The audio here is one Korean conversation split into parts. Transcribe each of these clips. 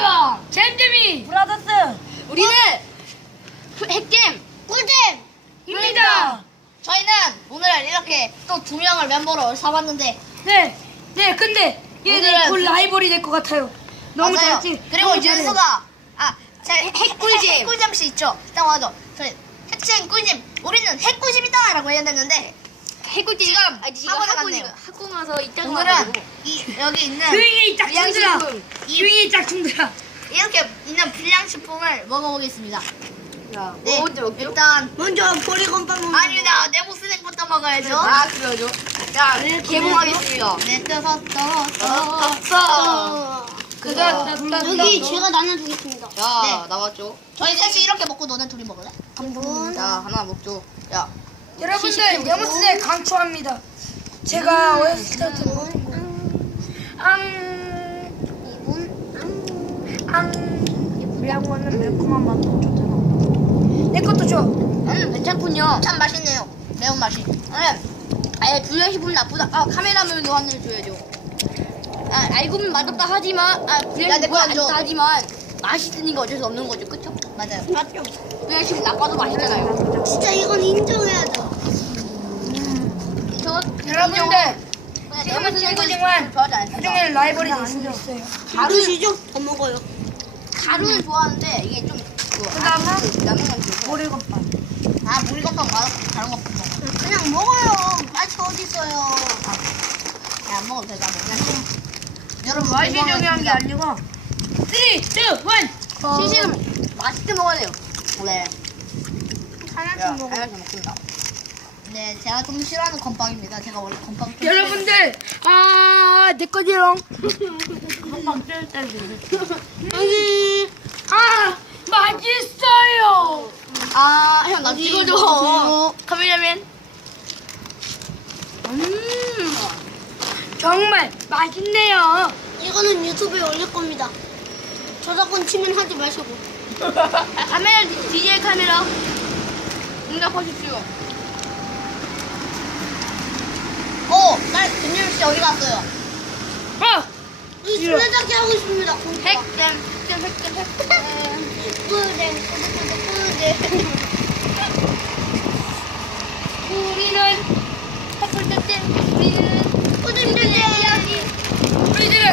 잼잼이와 잼잼이 브라더스 우리는 핵잼 꿀잼입니다. 저희는 오늘 이렇게 또 2명을 멤버로 잡았는데 네, 근데 얘들 오늘은 곧 라이벌이 될 것 같아요. 너무 맞아요. 잘지. 그리고 너무 잘해요. 윤수가 핵꿀잼 씨 있죠? 딱 와도 저희 핵잼 꿀잼 우리는 핵꿀잼이다 라고 얘기했는데 핵꿀잼 지금 학원 나갔네요. 학원 가서 이따가 오늘은 여기 있는 휴잉이 짝퉁들아. 불량식품 휴잉이 짝퉁들아. 이렇게 있는 불량식품을 먹어보겠습니다. 야, 네, 언제 먹죠? 일단 먼저 보리건빵 먹는 아니다 네모스낵부터 먹어야죠. 아 그래요? 자 개봉하겠습니다. 네, 뜯어서 여기 제가 나눠주겠습니다. 자, 네. 나왔죠. 저희 셋이 이렇게 먹고 너네 둘이 먹을래? 감사합니다. 하나 먹죠. 야, 여러분들 영수대 강추합니다. 제가 어렸을 때부터 이라고 하는 매콤한 맛도 좋잖아. 내 것도 줘. 괜찮군요. 참 맛있네요. 매운맛이. 아예 불량식품 나쁘다. 카메라맨도 한 입 줘야죠. 알고는 맛없다 하지만 내거 안 줘. 하지만 맛있으니까 어쩔 수 없는 거죠, 그쵸? 맞아요. 맞죠? 불량식품 나빠도 맛있잖아요. 진짜 이건 인정해야죠. 여러분들 지금은 친구지만 좋아하지 않습니다. 나중에 라이벌이 될 수도 있어요. 가루시죠? 더 먹어요. 가루는 좋아하는데 이게 좀 그다음은 나는 건 좋아요. 보리건빵. 물건빵 맛없고 다른 거 먹어. 그냥 먹어요. 맛이 어딨어요. 안 먹어도 돼. 나 먹어. 여러분 맛이 중요한 게 아니고 3, 2, 1. 시식은 맛있게 먹어야 돼요. 원래 하나씩 먹어. 하나씩 먹습니다. 네, 제가 좀 싫어하는 건빵입니다. 제가 원래 건빵 좀 여러분들 내 거지롱. 맛있어요. 형, 나 찍어줘. 카메라맨. 정말 맛있네요. 이거는 유튜브에 올릴 겁니다. 저작권 치면 하지 마시고. 카메라, DJ 카메라. 응답하십시오. 김유미 씨 어디 갔어요? 이 술래잡기 하고 싶습니다. 핵잼. 뿌레. 우리는 핵꿀잼. 우리는 뿌레. 이야기. 우리들은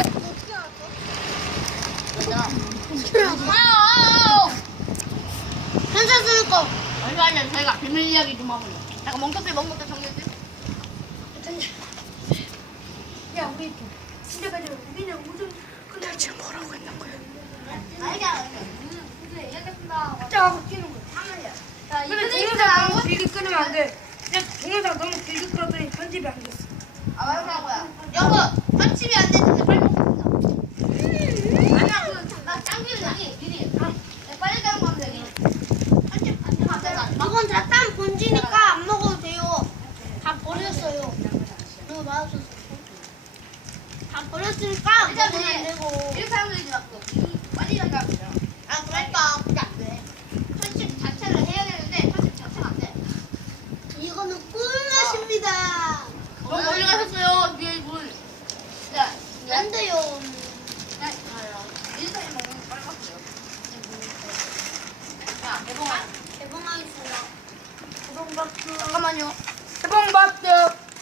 현사 쓸 거. 잠시만요, 저희가 비밀 이야기 좀 하고요. 잠깐 멍청들 정리해주세요. 야 우리 집에 가자. 우리는 무슨 대체 뭐라고 했는 거야? 자 웃기는 거야. 근데 동영상 너무 길게 끊으면 안 돼. 내가 동영상 너무 길게 끌었더니 편집이 안 됐어. 여러분, 편집이 안 됐는데 빨리 먹습니다. 아니야, 나 짱기는 여기, 미리. 빨리 가는 거 하면 되니. 편집 안 되나? 이건 다 딴 본지니까 안 먹어도 돼요. 다 버렸어요. 너무 맛없었어. 다 버렸으니까 먹으면 안 되고. 이렇게 하면 되지, 맞고. 빨리 가는 거 하면 돼요. 그러니까 그게 안 돼. 편집 자체를 해야 되는데, 편집 자체가 안 돼. 이거는 꿀맛입니다. 너무 멀리 가셨어요, 뒤에 분. 자, 안 돼요. 인사에 먹는 거 빨리 갔어요. 자, 개봉한. 개봉하겠습니다. 잠깐만요. 해봉박스.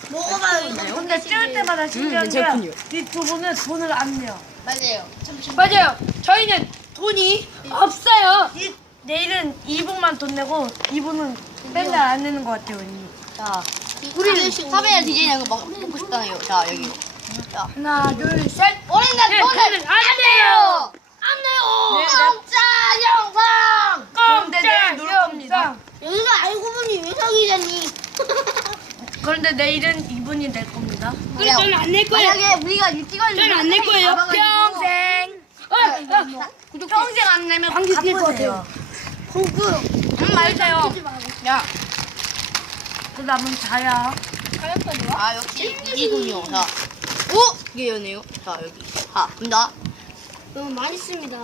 먹어봐요. 이거 근데 찍을 때마다 신기한 괜찮군요. 게이 두 분은 돈을 안 내요. 맞아요. 맞아요. 저희는 돈이 없어요. 내일은 이분만 돈 내고 이분은 맨날 안 내는 것 같아요. 언니. 자, 우리는 카메라 디자인 이거 먹고 싶다네요. 자, 여기. 자, 하나, 둘, 셋. 우리는 네, 돈을 안 내요. 안 내요. 네, 공짜 영상. 그런데 내일 공짜 놀 겁니다. 여기가 알고 보니 외상이잖니. 그런데 내일은 이분이 낼 겁니다. 그래, 저는 안 낼 거예요. 만약에 우리가 일찍을 저는 안 낼 거예요. 평생. 평생 안 내면 방귀 낄것 같아요. 응, 말해요. 야, 그 남은 자야. 역시 이군요. 자, 오, 이게 연해요. 자, 여기. 갑니다. 너무 맛있습니다.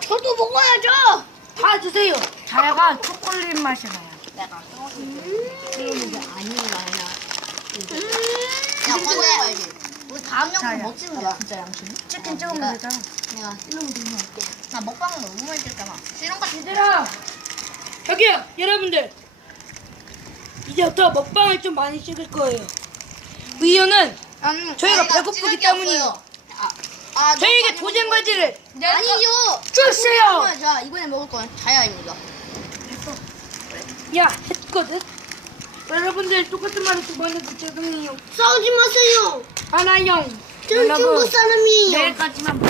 저도 먹어야죠. 다 주세요. 자야가 초콜릿 맛이 나요. 내가. 그러면 이제 아니면 나야. 야, 근데 우리 다음 영상 자야. 뭐 찍는 거야? 진짜 양심. 치킨 찍으면 되잖아. 내가 실험 좀 해볼게. 나 먹방은 너무 많이 찍잖아. 실험 같은 얘들아, 저기요, 여러분들. 이제부터 먹방을 좀 많이 찍을 거예요. 이유는 저희가 배고프기 때문이에요. 저희에게 도전 과제를 아니죠. 주세요. 자, 이번에 먹을 건 자야입니다. 야 했거든. 여러분들 똑같은 말을 두 번 해서 죄송해요. 싸우지 마세요. 하나영. 저는 중국 사람이에요. 내일까지만.